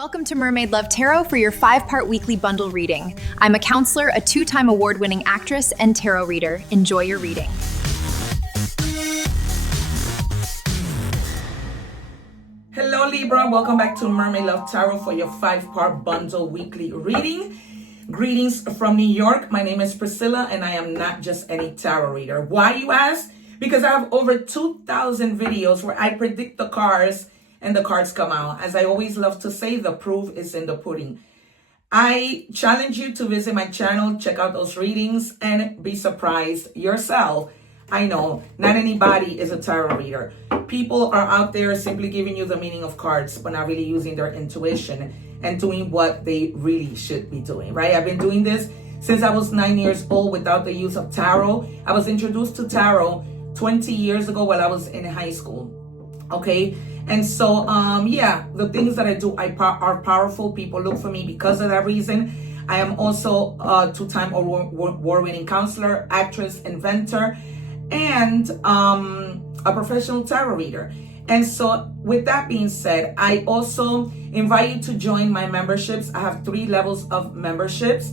Welcome to Mermaid Love Tarot for your 5-part weekly bundle reading. I'm a counselor, a 2-time award-winning actress, and tarot reader. Enjoy your reading. Hello Libra, welcome back to Mermaid Love Tarot for your 5-part bundle weekly reading. Greetings from New York. My name is Priscilla and I am not just any tarot reader. Why, you ask? Because I have over 2,000 videos where I predict the cards and the cards come out. As I always love to say, the proof is in the pudding. I challenge you to visit my channel, check out those readings, and be surprised yourself. I know, not anybody is a tarot reader. People are out there simply giving you the meaning of cards, but not really using their intuition and doing what they really should be doing, right? I've been doing this since I was 9 years old without the use of tarot. I was introduced to tarot 20 years ago while I was in high school, okay? And so, yeah, the things that I do are powerful. People look for me because of that reason. I am also a 2-time award-winning counselor, actress, inventor, and a professional tarot reader. And so with that being said, I also invite you to join my memberships. I have 3 levels of memberships.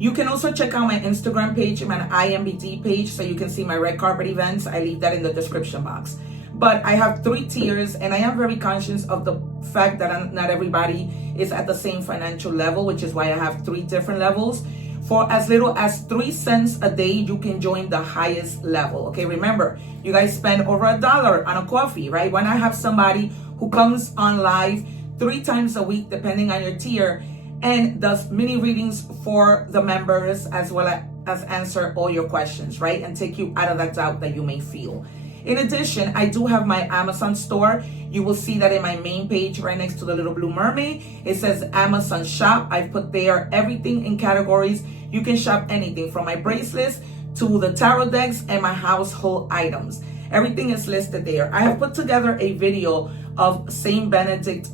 You can also check out my Instagram page and my IMDB page so you can see my red carpet events. I leave that in the description box. But I have 3 tiers, and I am very conscious of the fact that not everybody is at the same financial level, which is why I have 3 different levels. For as little as 3 cents a day, you can join the highest level. Okay, remember, you guys spend over $1 on a coffee, right? Why not have somebody who comes on live 3 times a week, depending on your tier, and does mini readings for the members, as well as answer all your questions, right? And take you out of that doubt that you may feel. In addition, I do have my Amazon store. You will see that in my main page right next to the little blue mermaid. It says Amazon shop. I've put there everything in categories. You can shop anything from my bracelets to the tarot decks and my household items. Everything is listed there. I have put together a video of the Saint Benedict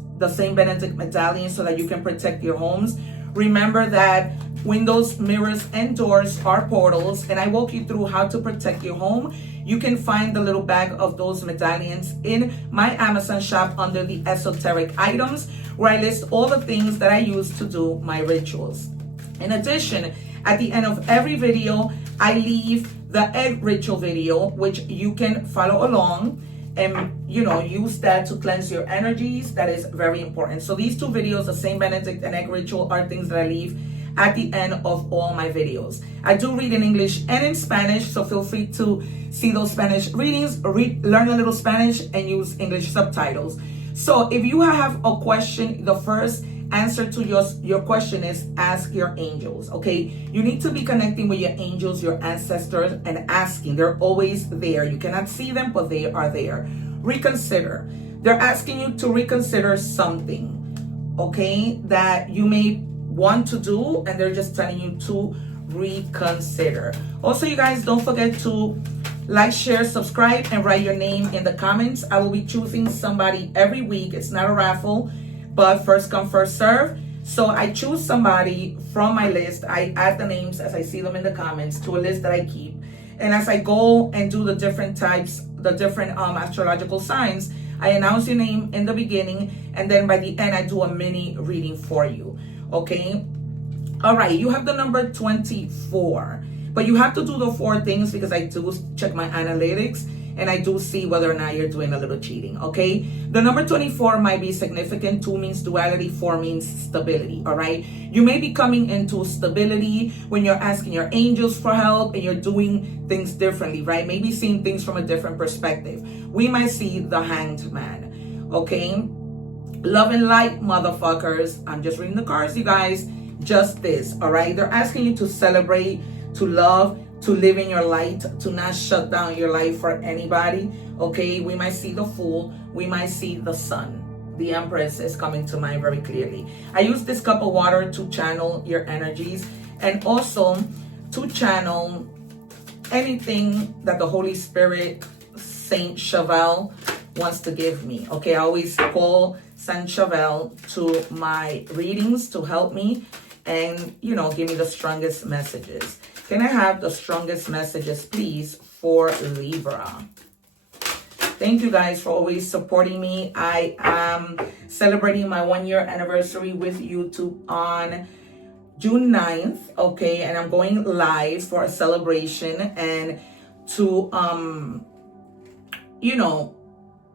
medallion so that you can protect your homes. Remember that windows, mirrors, and doors are portals, and I walk you through how to protect your home. You can find the little bag of those medallions in my Amazon shop under the esoteric items, where I list all the things that I use to do my rituals. In addition, at the end of every video, I leave the egg ritual video, which you can follow along and use that to cleanse your energies. That is very important. So these 2 videos, the Saint Benedict and egg ritual, are things that I leave at the end of all my videos. I do read in English and in Spanish, so feel free to see those Spanish readings, learn a little Spanish, and use English subtitles. So if you have a question, the first answer to your question is ask your angels, okay? You need to be connecting with your angels, your ancestors, and asking. They're always there. You cannot see them, but they are there. Reconsider. They're asking you to reconsider something, okay, that you may want to do, and they're just telling you to reconsider. Also, you guys, don't forget to like, share, subscribe, and write your name in the comments. I will be choosing somebody every week. It's not a raffle, but first come, first serve. So I choose somebody from my list. I add the names as I see them in the comments to a list that I keep. And as I go and do the different types, the different astrological signs, I announce your name in the beginning, and then by the end, I do a mini reading for you. Okay? All right, you have the number 24, but you have to do the 4 things because I do check my analytics and I do see whether or not you're doing a little cheating, okay? The number 24 might be significant. 2 means duality, 4 means stability, all right? You may be coming into stability when you're asking your angels for help and you're doing things differently, right? Maybe seeing things from a different perspective. We might see the Hanged Man, okay? Love and light, motherfuckers. I'm just reading the cards, you guys. Justice, all right? They're asking you to celebrate, to love, to live in your light, to not shut down your life for anybody, okay? We might see the Fool. We might see the Sun. The Empress is coming to mind very clearly. I use this cup of water to channel your energies and also to channel anything that the Holy Spirit, Saint Chauvel, wants to give me, okay? I always call Saint Chauvel to my readings to help me and, give me the strongest messages. Can I have the strongest messages, please, for Libra? Thank you guys for always supporting me. I am celebrating my 1-year anniversary with YouTube on June 9th, okay, and I'm going live for a celebration and to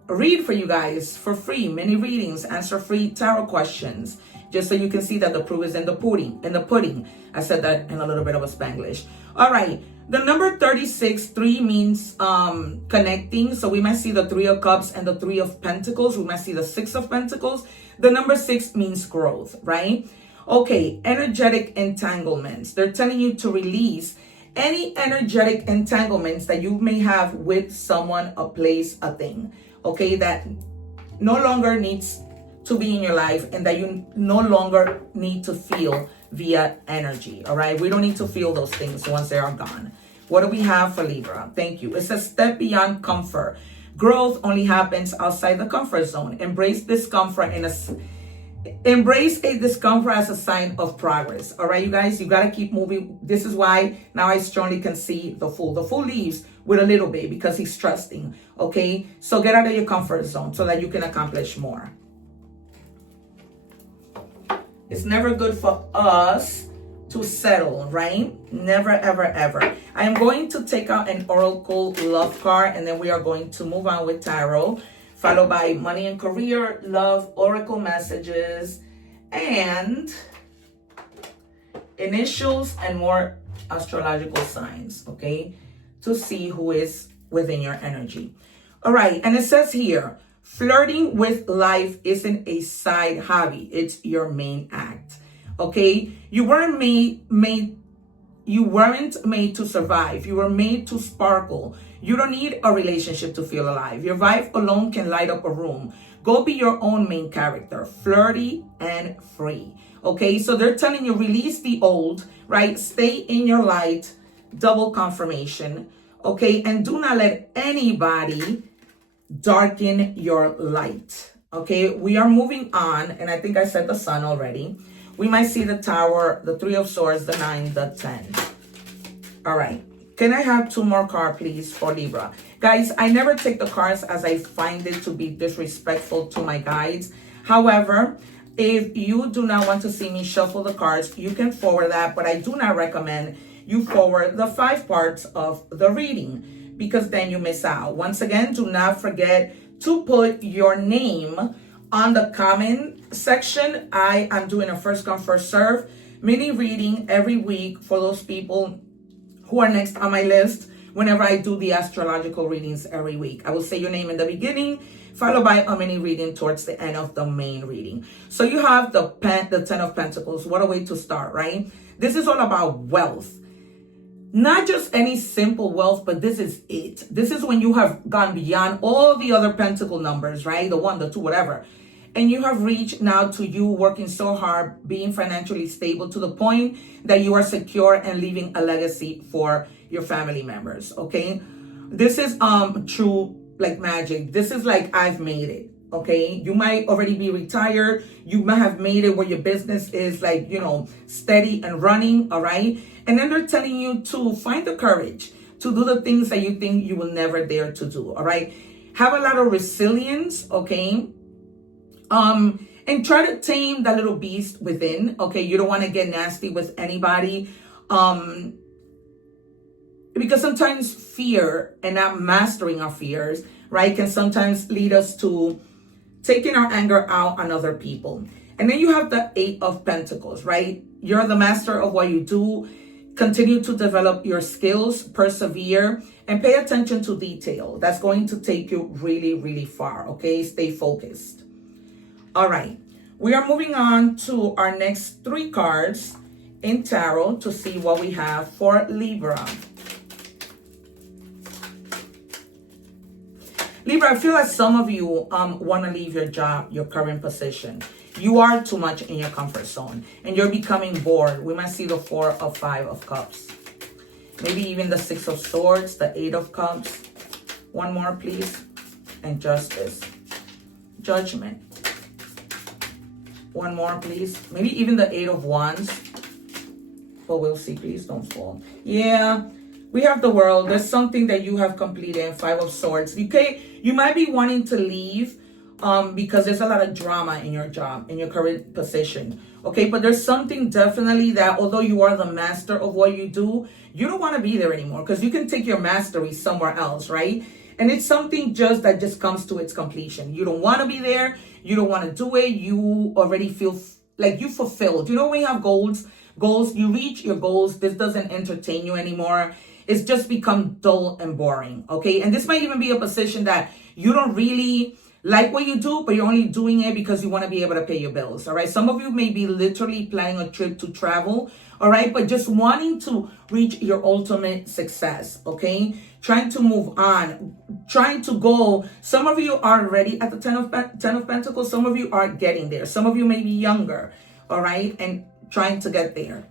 read for you guys for free, mini readings, answer free tarot questions, just so you can see that the proof is in the pudding. I said that in a little bit of a Spanglish. All right, the number 36, 3 means connecting. So we might see the 3 of Cups and the 3 of Pentacles. We might see the 6 of Pentacles. The number 6 means growth, right? Okay, energetic entanglements. They're telling you to release any energetic entanglements that you may have with someone, a place, a thing, okay, that no longer needs to be in your life and that you no longer need to feel via energy, all right? We don't need to feel those things once they are gone. What do we have for Libra? Thank you. It says step beyond comfort. Growth only happens outside the comfort zone. Embrace discomfort Embrace a discomfort as a sign of progress. All right, you guys, you got to keep moving. This is why now I strongly can see the Fool. The Fool leaves with a little bit because he's trusting. Okay, so get out of your comfort zone so that you can accomplish more. It's never good for us to settle, right? Never, ever, ever. I am going to take out an Oracle love card, and then we are going to move on with Tarot, followed by money and career, love, Oracle messages, and initials and more astrological signs, okay? To see who is within your energy. All right, and it says here, flirting with life isn't a side hobby, it's your main act, okay? You weren't made to survive. You were made to sparkle. You don't need a relationship to feel alive. Your vibe alone can light up a room. Go be your own main character, flirty and free. Okay, so they're telling you release the old, right? Stay in your light, double confirmation, okay? And do not let anybody darken your light, okay? We are moving on, and I think I said the Sun already. We might see the Tower, the 3 of Swords, the 9, the 10. All right. Can I have 2 more cards, please, for Libra? Guys, I never take the cards as I find it to be disrespectful to my guides. However, if you do not want to see me shuffle the cards, you can forward that, but I do not recommend you forward the 5 parts of the reading because then you miss out. Once again, do not forget to put your name on the comment section. I am doing a first come, first serve mini reading every week for those people who are next on my list whenever I do the astrological readings every week. I will say your name in the beginning, followed by a mini reading towards the end of the main reading. So you have the 10 of Pentacles. What a way to start, right? This is all about wealth. Not just any simple wealth, but this is it. This is when you have gone beyond all the other pentacle numbers, right? The 1, the 2, whatever. And you have reached now to you working so hard, being financially stable to the point that you are secure and leaving a legacy for your family members, okay? This is true like magic. This is like I've made it, okay? You might already be retired. You might have made it where your business is like, steady and running, all right? And then they're telling you to find the courage to do the things that you think you will never dare to do, all right? Have a lot of resilience, okay? And try to tame that little beast within, okay? You don't want to get nasty with anybody, because sometimes fear and not mastering our fears, right, can sometimes lead us to taking our anger out on other people. And then you have the 8 of Pentacles, right? You're the master of what you do. Continue to develop your skills, persevere, and pay attention to detail. That's going to take you really, really far, okay? Stay focused. All right, we are moving on to our next 3 cards in Tarot to see what we have for Libra. Libra, I feel like some of you want to leave your job, your current position. You are too much in your comfort zone and you're becoming bored. We might see the 4 of 5 of Cups. Maybe even the 6 of Swords, the 8 of Cups. One more, please. And Justice. Judgment. One more, please. Maybe even the 8 of Wands. But we'll see. Please don't fall. Yeah. We have the World. There's something that you have completed. Five of Swords. Okay, you might be wanting to leave because there's a lot of drama in your job, in your current position. Okay, but there's something definitely that although you are the master of what you do, you don't want to be there anymore because you can take your mastery somewhere else, right? And it's something just that just comes to its completion. You don't want to be there. You don't want to do it. You already feel like you fulfilled. You know, when you have goals, you reach your goals. This doesn't entertain you anymore. It's just become dull and boring. Okay, and this might even be a position that you don't really like what you do, but you're only doing it because you want to be able to pay your bills. All right. Some of you may be literally planning a trip to travel. All right. But just wanting to reach your ultimate success. Okay. Trying to move on, trying to go. Some of you are already at the Ten of Pentacles. Some of you are getting there. Some of you may be younger. All right. And trying to get there.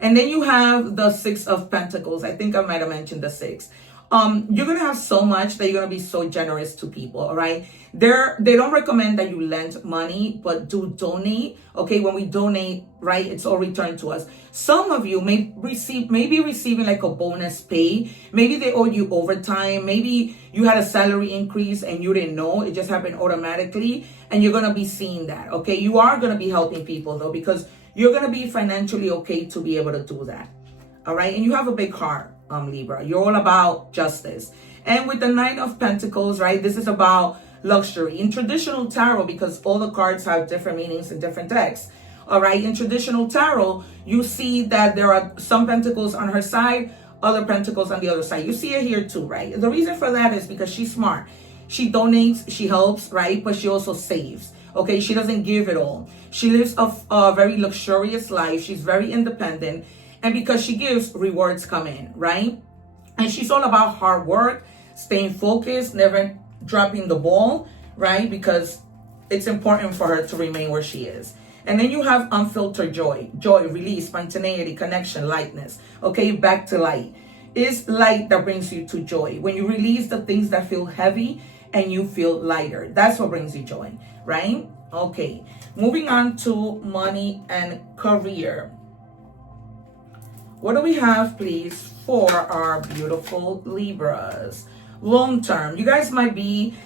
And then you have the Six of Pentacles. I think I might have mentioned the six. You're going to have so much that you're going to be so generous to people, all right? They don't recommend that you lend money, but do donate, okay? When we donate, right, it's all returned to us. Some of you may be receiving like a bonus pay. Maybe they owe you overtime. Maybe you had a salary increase and you didn't know. It just happened automatically, and you're going to be seeing that, okay? You are going to be helping people, though, because you're going to be financially okay to be able to do that, all right? And you have a big heart. Libra, you're all about justice. And with the Knight of Pentacles, right, this is about luxury. In traditional tarot, because all the cards have different meanings in different decks, all right, in traditional tarot, you see that there are some pentacles on her side, other pentacles on the other side. You see it here too, right? The reason for that is because she's smart. She donates, she helps, right? But she also saves. Okay, she doesn't give it all. She lives a very luxurious life. She's very independent. And because she gives, rewards come in, right? And she's all about hard work, staying focused, never dropping the ball, right? Because it's important for her to remain where she is. And then you have unfiltered joy. Joy, release, spontaneity, connection, lightness. Okay, back to light. It's light that brings you to joy. When you release the things that feel heavy and you feel lighter, that's what brings you joy, right? Okay, moving on to money and career. What do we have, please, for our beautiful Libras? Long term, you guys might be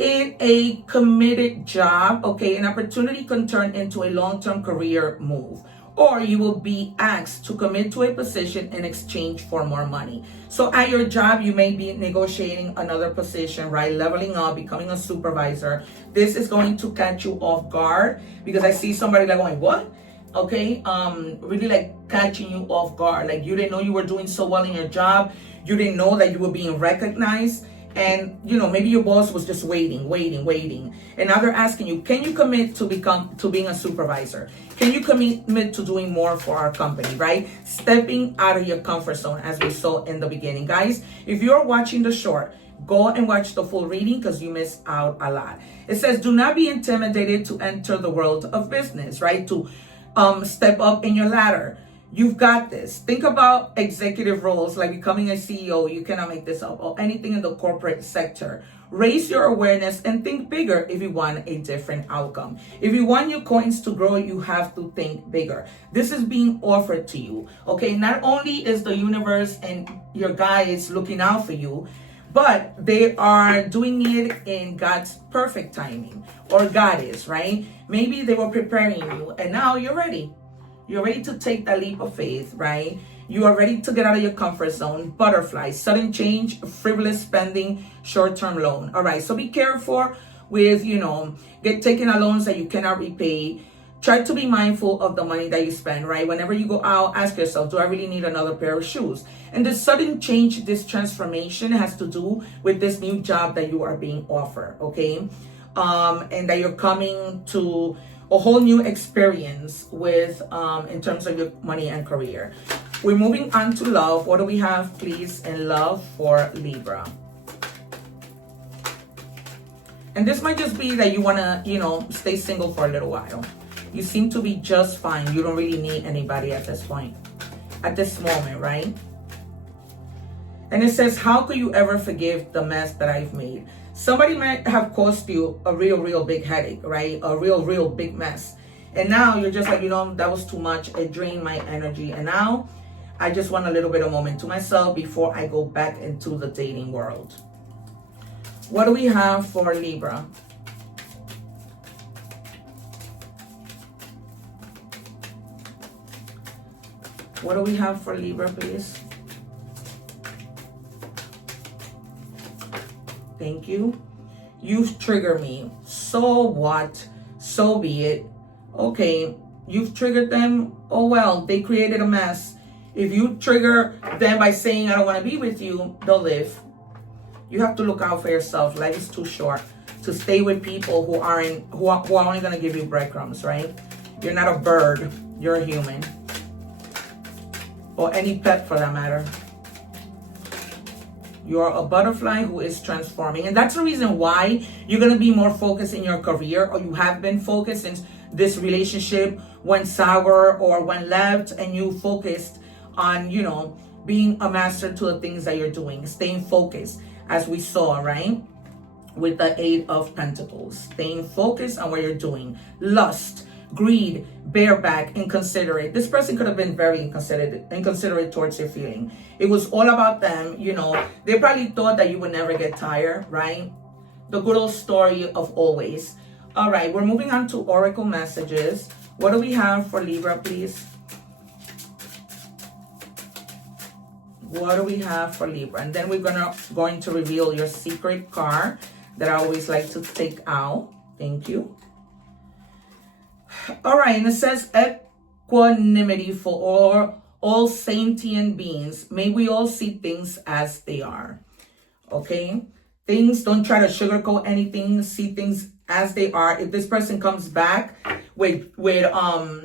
in a committed job, okay? An opportunity can turn into a long-term career move. Or you will be asked to commit to a position in exchange for more money. So at your job, you may be negotiating another position, right? Leveling up, becoming a supervisor. This is going to catch you off guard because I see somebody like going, what? Okay, really like catching you off guard. Like you didn't know you were doing so well in your job. You didn't know that you were being recognized. And, you know, maybe your boss was just waiting. And now they're asking you, can you commit to being a supervisor? Can you commit to doing more for our company, right? Stepping out of your comfort zone, as we saw in the beginning. Guys, if you're watching the short, go and watch the full reading because you missed out a lot. It says, do not be intimidated to enter the world of business, right? To step up in your ladder. You've got this. Think about executive roles like becoming a CEO. You cannot make this up. Or anything in the corporate sector. Raise your awareness and think bigger if you want a different outcome. If you want your coins to grow, you have to think bigger. This is being offered to you. Okay, not only is the universe and your guides looking out for you, but they are doing it in God's perfect timing, or God is, right? Maybe they were preparing you and now you're ready. You're ready to take that leap of faith, right? You are ready to get out of your comfort zone. Butterfly, sudden change, frivolous spending, short-term loan. All right, so be careful with, taking out loans that you cannot repay. Try to be mindful of the money that you spend, right? Whenever you go out, ask yourself, do I really need another pair of shoes? And this sudden change, this transformation has to do with this new job that you are being offered, okay? And that you're coming to a whole new experience with, in terms of your money and career. We're moving on to love. What do we have, please, in love for Libra? And this might just be that you want to, stay single for a little while. You seem to be just fine. You don't really need anybody at this point, at this moment, right? And it says, how could you ever forgive the mess that I've made? Somebody might have caused you a real big headache, right? A real big mess. And now you're just like, that was too much. It drained my energy. And now I just want a little bit of moment to myself before I go back into the dating world. What do we have for Libra? What do we have for Libra, please? Thank you. You've triggered me. So what? So be it. Okay, you've triggered them. Oh well, they created a mess. If you trigger them by saying, I don't want to be with you, they'll live. You have to look out for yourself. Life is too short to stay with people who are only going to give you breadcrumbs, right? You're not a bird. You're a human. Or any pet for that matter. You're a butterfly who is transforming. And that's the reason why you're going to be more focused in your career, or you have been focused since this relationship went sour or went left, and you focused on, you know, being a master to the things that you're doing, staying focused, as we saw, right? With the Eight of Pentacles, staying focused on what you're doing. Lust, greed, bareback, inconsiderate. This person could have been very inconsiderate towards your feeling. It was all about them, you know. They probably thought that you would never get tired, right? The good old story of always. All right, we're moving on to oracle messages. What do we have for Libra, please? What do we have for Libra? And then we're going to reveal your secret card that I always like to take out. Thank you. All right, and it says equanimity for all sentient beings. May we all see things as they are. Okay? Things, don't try to sugarcoat anything. See things as they are. If this person comes back with the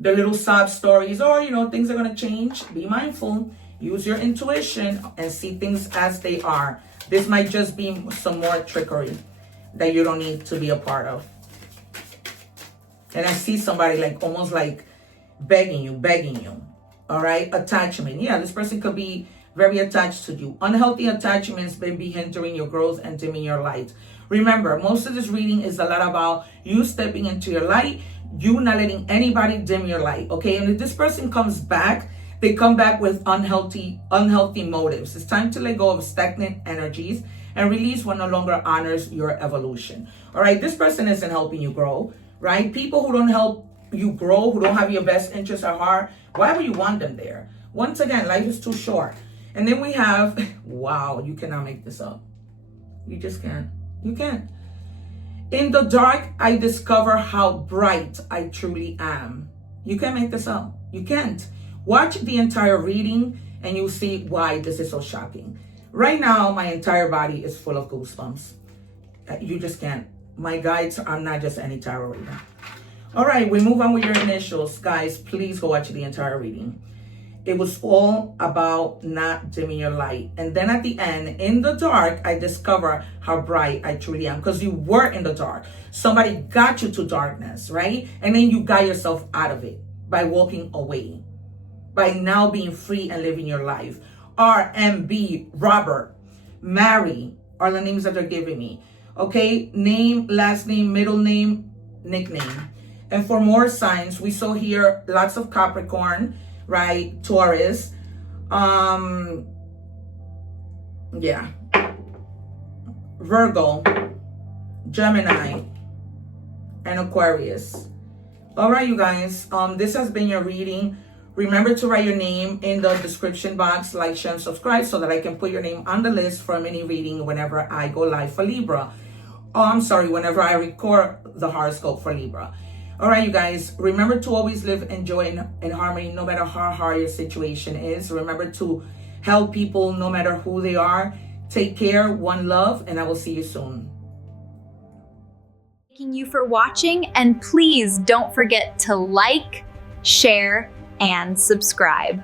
little sob stories, or, you know, things are going to change, be mindful. Use your intuition and see things as they are. This might just be some more trickery that you don't need to be a part of. And I see somebody like almost like begging you. All right? Attachment. Yeah, this person could be very attached to you. Unhealthy attachments may be hindering your growth and dimming your light. Remember, most of this reading is a lot about you stepping into your light, you not letting anybody dim your light. Okay? And if this person comes back, they come back with unhealthy motives. It's time to let go of stagnant energies and release what no longer honors your evolution. All right, this person isn't helping you grow, right? People who don't help you grow, who don't have your best interests at heart, why would you want them there? Once again, life is too short. And then we have, wow, you cannot make this up. You just can't. You can't. In the dark, I discover how bright I truly am. You can't make this up. You can't. Watch the entire reading and you'll see why this is so shocking. Right now, my entire body is full of goosebumps. You just can't. My guides are not just any tarot reader. All right, we move on with your initials. Guys, please go watch the entire reading. It was all about not dimming your light. And then at the end, in the dark, I discover how bright I truly am. Because you were in the dark. Somebody got you to darkness, right? And then you got yourself out of it by walking away. By now being free and living your life. RMB, Robert, Mary are the names that they're giving me. Okay, name, last name, middle name, nickname. And for more signs, we saw here lots of Capricorn, right? Taurus. Yeah. Virgo, Gemini, and Aquarius. All right, you guys. This has been your reading. Remember to write your name in the description box, like, share, and subscribe so that I can put your name on the list for a mini reading whenever I go live for Libra. Oh, I'm sorry, whenever I record the horoscope for Libra. All right, you guys, remember to always live and joy in harmony, no matter how hard your situation is. Remember to help people no matter who they are. Take care, one love, and I will see you soon. Thanking you for watching, and please don't forget to like, share, and subscribe.